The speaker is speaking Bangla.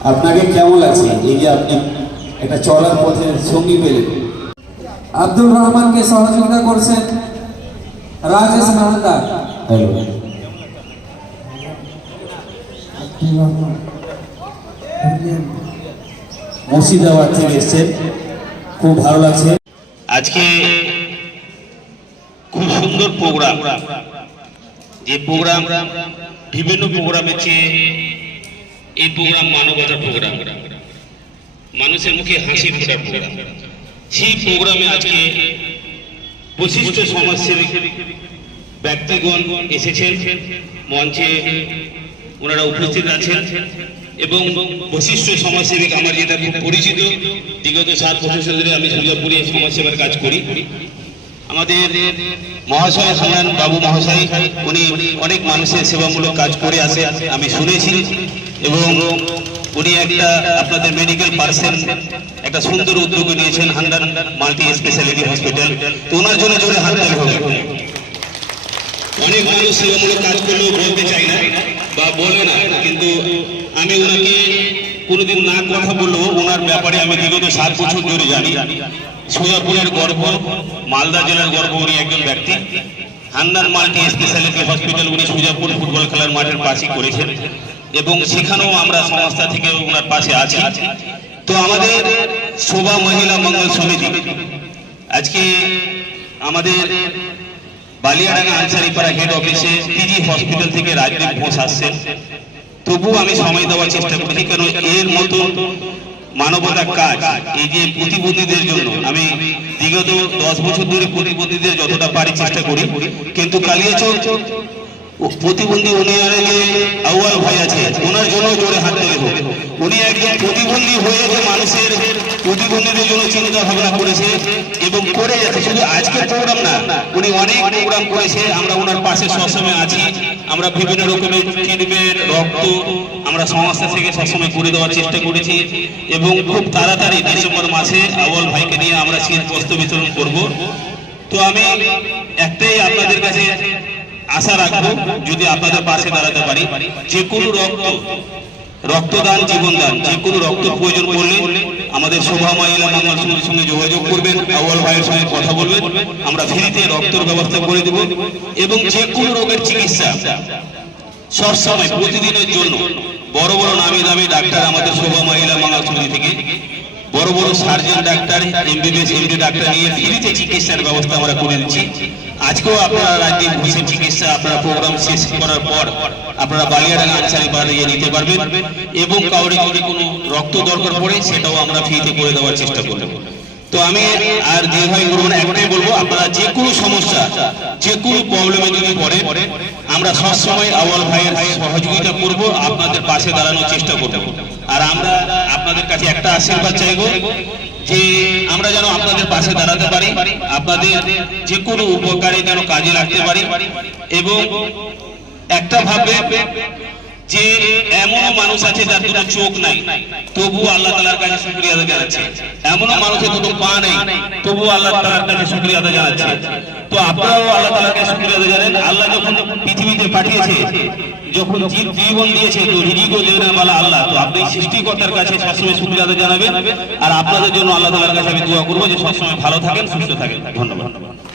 আপনাকে কেমন লাগছে এই যে আপনি একটা চলার পথে সঙ্গী পেলেন? আব্দুর রহমানকে সহযোগিতা করছেন রাজেশ মাহাতার। হ্যালো, মুর্শিদাবাদ থেকে এসছেন, খুব ভালো লাগছে। আজকে খুব সুন্দর প্রোগ্রাম, যে প্রোগ্রাম বিভিন্ন প্রোগ্রামের চেয়ে এই প্রোগ্রাম মানবতার প্রোগ্রাম, মানুষের মুখে হাসি ফোটার প্রোগ্রাম। সেই প্রোগ্রামে আজকে বিশিষ্ট সমাজসেবী ব্যক্তিগণ এসেছেন, মঞ্চে ওনারা উপস্থিত আছেন এবং বিশিষ্ট সমাজসেবিক আমার যেটা খুব পরিচিত, বিগত 7 বছর ধরে আমি সুজাপুরে সমাজসেবার কাজ করি। আমাদের মহাশয় হান্নান বাবু মহাশয়, উনি অনেক মানুষের সেবামূলক কাজ করে আসে, আমি শুনেছি। এবং উনি একটা আপনাদের মেডিকেল পার্সন একটা সুন্দর উদ্যোগ নিয়েছেন, হান্নান মাল্টি স্পেশালিটি হসপিটাল। তো ওনার জন্য জোরে হাততালি হবে। অনেক মানুষ সেবামূলক কাজ করলেও বলতে চাই না বা বলে না, কিন্তু আমি ওনাকে কোনোদিন না কথা বললেও ওনার ব্যাপারে আমি বিগত 7 বছর ধরে জানি। সুজাপুরের গর্ব, মালদা জেলার গর্ব উনি একজন ব্যক্তি। হান্নান মাল্টি স্পেশালিটি হসপিটাল উনি সুজাপুর ফুটবল খেলার মাঠের পাশে করেছেন এবং সেখানেও আমরা সংস্থা থেকে ওনার পাশে আছি। তো আমাদের শোভা মহিলা মঙ্গল সমিতি আজকে আমাদের বালিয়াডাঙ্গা আনসারিপাড়া হেড অফিসে পিজি হসপিটাল থেকে রাজদীপ ঘোষ আসছেন। তবুও আমি সময় দেওয়ার চেষ্টা করছি, কারণ এর মতো মানবতার কাজ এই যে প্রতিবন্ধীদের জন্য আমি বিগত 10 বছর ধরে প্রতিবন্ধীদের যতটা পারি চেষ্টা করি। কিন্তু কালিয়াচক প্রতিবন্ধী উন্নয়নে যে আউয়াল ভাই আছে, ওনার জন্য জোরে হাত তুলে হোক। উনি একজন প্রতিবন্ধী হয়ে যে মানুষের প্রতিবন্ধীদের জন্য চিন্তা ভাবনা করেছে এবং করে যাচ্ছে। শুধু আজকের প্রোগ্রাম না, উনি অনেক প্রোগ্রাম করেছে। আমরা ওনার পাশে সবসময় আছি। আমরা বিভিন্ন রকমের কিডনির রক্ত আমরা সংস্থা থেকে সবসময় করে দেওয়ার চেষ্টা করেছি এবং খুব তাড়াতাড়ি ডিসেম্বর মাসে আউয়াল ভাইকে নিয়ে আমরা শীত বস্ত্র বিতরণ করব। তো আমি একটাই আপনাদের কাছে আশা রাখবো, যদি আপনাদের পাশে দাঁড়াতে পারি, যে কোনো রক্তদান জীবনদান, যে কোনো রক্ত প্রয়োজন পড়লে আমাদের শোভা মহিলা মঙ্গল সমিতির সঙ্গে যোগাযোগ করবেন, আউয়াল ভাইয়ের সঙ্গে কথা বলবেন, আমরা ফ্রিতে রক্তের ব্যবস্থা করে দেব। এবং যে কোনো রোগের চিকিৎসা সবসময় প্রতিদিনের জন্য বড় বড় নামি দামি ডাক্তার আমাদের শোভা মহিলা মঙ্গল সমিতি থেকে বড় বড় surgeon doctor, MBBS MD doctor নিয়ে ফ্রিতে চিকিৎসার ব্যবস্থা আমরা করে দিচ্ছি। আজকেও আপনারা রাজদীপ ঘোষের চিকিৎসা আপনারা প্রোগ্রাম শেষ করার পর আপনারা বালিয়াডাঙ্গা আনসারিপাড়া গিয়ে নিতে পারবেন এবং কাউরে যদি কোনো রক্ত দরকার পড়ে সেটাও আমরা ফ্রিতে করে দেওয়ার চেষ্টা করব। তো আমি আর যেভাবে করবো না, একটাই বলবো, আপনারা যে কোনো সমস্যা যে কোনো প্রবলেমে যদি পড়ে আমরা সবসময় আউয়াল ভাইয়ের সহযোগিতা করব, আপনাদের পাশে দাঁড়ানোর চেষ্টা করব। আর আমরা আপনাদের কাছে একটা আশীর্বাদ চাইবো যে আমরা যেন আপনাদের পাশে দাঁড়াতে পারি, আপনাদের যে কোনো উপকারে যেন কাজে লাগতে পারি। এবং একটা ভাবে যে এমন মানুষ আছে যার দুটো চোখ নাই, তবু আল্লাহ তাআলার কাছে শুকরিয়া আদায় জানাচ্ছে। এমন মানুষের দুটো পা নেই, তবু আল্লাহ তাআলার কাছে শুকরিয়া আদায় জানাচ্ছে। তো আপনারাও আল্লাহ তাআলার কাছে শুকরিয়া আদায় জানেন। আল্লাহ যখন পৃথিবীতে পাঠিয়েছে, যখন জীবন দিয়েছে, তো রিজিকও দেওয়ার ওয়ালা আল্লাহ। তো আপনি সৃষ্টিকর্তার কাছে সবসময় শুকরিয়া আদায় জানাবেন। আর আপনাদের জন্য আল্লাহ তাআলার কাছে আমি দোয়া করবো যে সবসময় ভালো থাকেন, সুস্থ থাকেন। ধন্যবাদ।